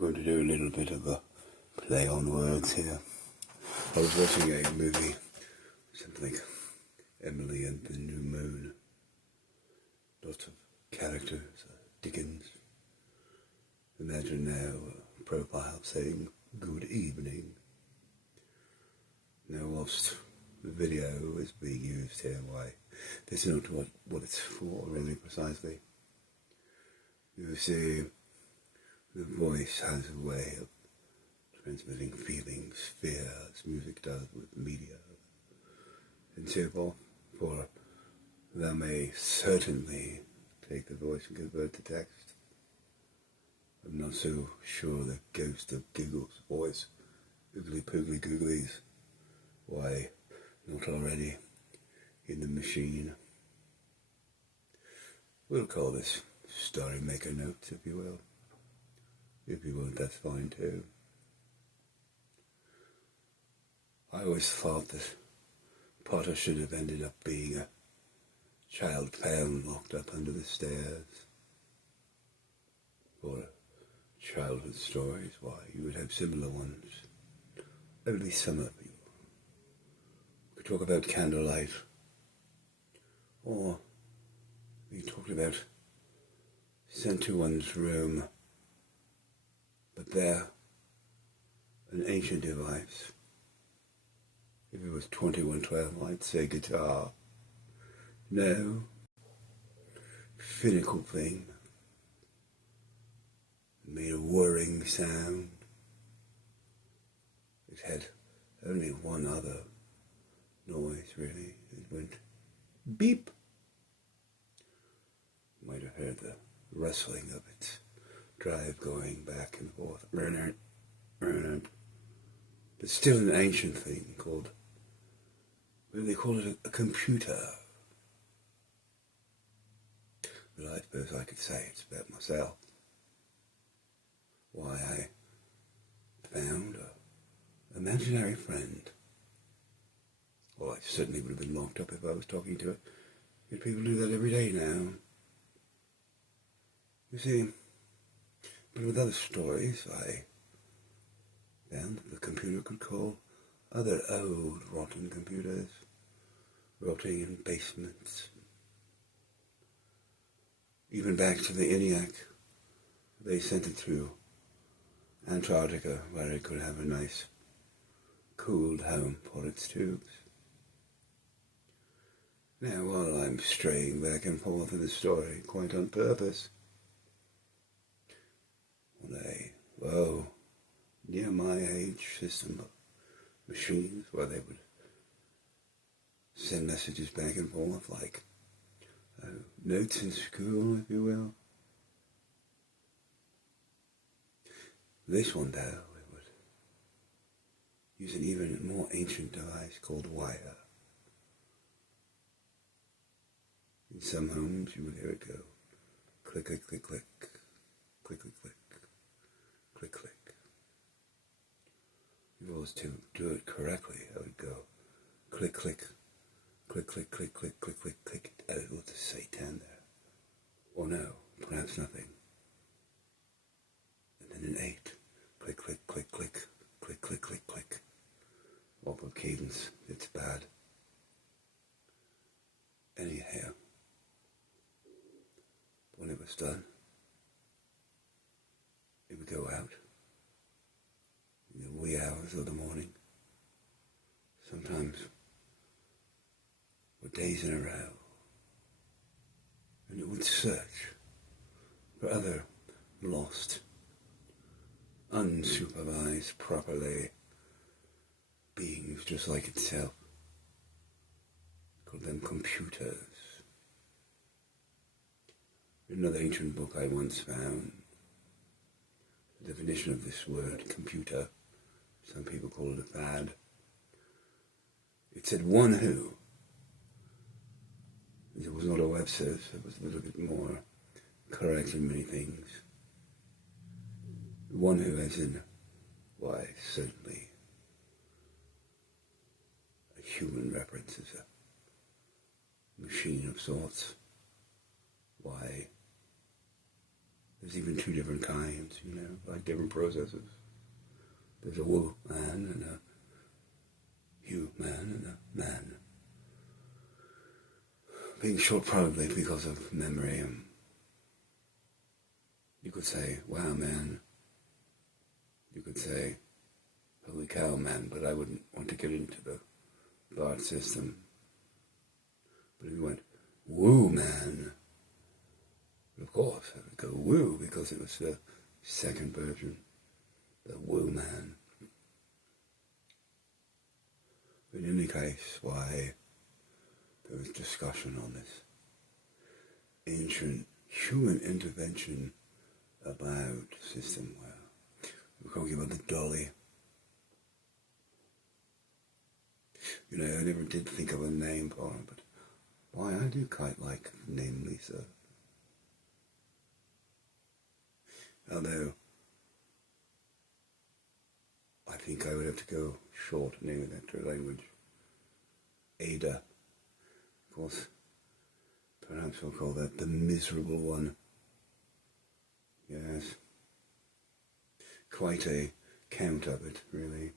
We're going to do a little bit of a play on words here. I was watching a movie, something like Emily and the New Moon. Lots of characters, Dickens. Imagine now a profile saying, "Good evening." Now whilst the video is being used here, why, this is not what it's for really precisely. You see, the voice has a way of transmitting feelings, fear, as music does with media, and so forth. For thou may certainly take the voice and convert the text. I'm not so sure the ghost of Google's voice, oogly poogly googlies, why, not already in the machine. We'll call this story maker notes, if you will. If you won't, that's fine too. I always thought that Potter should have ended up being a child found locked up under the stairs. For childhood stories, why, you would have similar ones. At least some of you. We could talk about candlelight. Or we talked about sent to one's room. But there, an ancient device. If it was 2112, I'd say guitar. No, finical thing. It made a whirring sound. It had only one other noise, really. It went beep. You might have heard the rustling of its drive going back and forth. But still an ancient thing called, well, they call it a computer. But I suppose I could say it's about myself. Why, I found an imaginary friend. Well, I certainly would have been locked up if I was talking to it. Yet people do that every day now. You see, but with other stories, I found that the computer could call other old rotten computers, rotting in basements. Even back to the ENIAC, they sent it through Antarctica, where it could have a nice, cooled home for its tubes. Now, while I'm straying back and forth in the story, quite on purpose, near my age system of machines where they would send messages back and forth like notes in school, if you will. This one, though, it would use an even more ancient device called wire. In some homes, you would hear it go click, click, click, click, click, click, click, click, click. If I was to do it correctly, I would go click, click, click, click, click, click, click, click, click. I would just say 10 there. Or no, perhaps nothing. And then an 8. Click, click, click, click, click, click, click, click. Awkward cadence, it's bad. Anyhow, when it was done, it would go out in the wee hours of the morning, sometimes for days in a row, and it would search for other lost, unsupervised properly beings just like itself. Called them computers. In another ancient book I once found, the definition of this word, computer, some people call it a fad. It said one who. It was not a web search, it was a little bit more correct in many things. One who as in, why, certainly a human reference is a machine of sorts. Why, There's even two different kinds, you know, like different processes. There's a woo man and a you man and a man. Being short probably because of memory. You could say, wow man. You could say, holy cow man, but I wouldn't want to get into the thought system. But if you went, woo man, of course I would go woo because it was the second version, the woo man. But in any case, why there was discussion on this ancient human intervention about system where we're talking about the dolly. You know, I never did think of a name for him, but why, I do quite like the name Lisa. Although, I think I would have to go short name it after language. Ada. Of course, perhaps we'll call that the miserable one. Yes. Quite a count of it, really.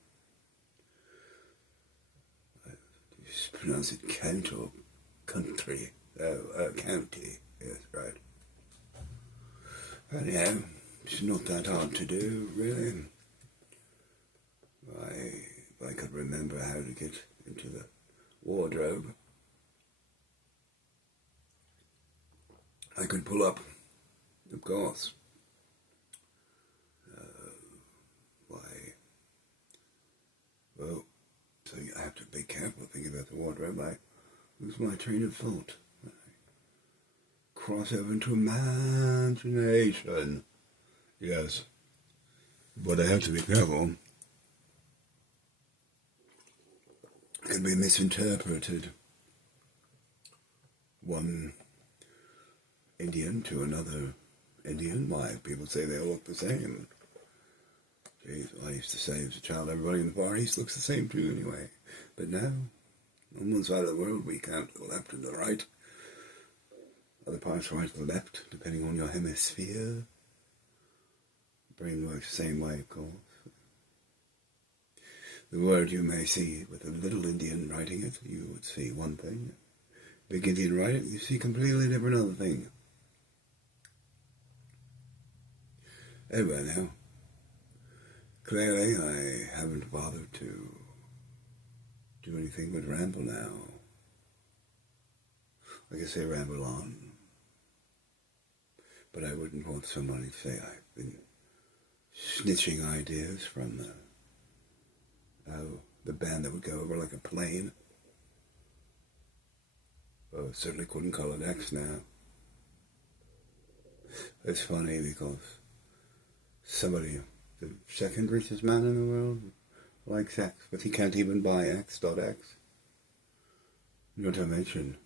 You pronounce it count or country? Oh, county. Yes, right. Anyhow, it's not that hard to do, really. If I could remember how to get into the wardrobe, I could pull up, of course. Well, so I have to be careful thinking about the wardrobe. I lose my train of thought. I cross over into imagination. Yes. But I have to be careful. It can be misinterpreted. One Indian to another Indian. Why? People say they all look the same. Jeez, I used to say as a child, everybody in the Far East looks the same too anyway. But now, on one side of the world, we count the left and the right. Other parts right to the left, depending on your hemisphere. Brain works the same way, of course. The word you may see with a little Indian writing it, you would see one thing. Big Indian writing it, you see completely different other thing. Anyway, now, clearly I haven't bothered to do anything but ramble now. I can say ramble on. But I wouldn't want somebody to say I've been snitching ideas from the band that would go over like a plane. Well, certainly couldn't call it X now. It's funny because somebody, the second richest man in the world, likes X, but he can't even buy X.X. Not to mention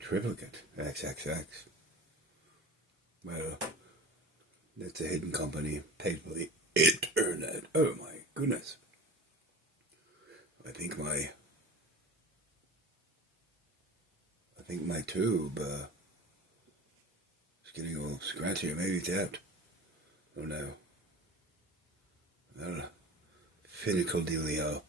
triplicate XXX. Well, that's a hidden company paid for the internet. Oh my goodness. I think my tube is getting all scratchy. Maybe it's out. Oh no. Finical dealio.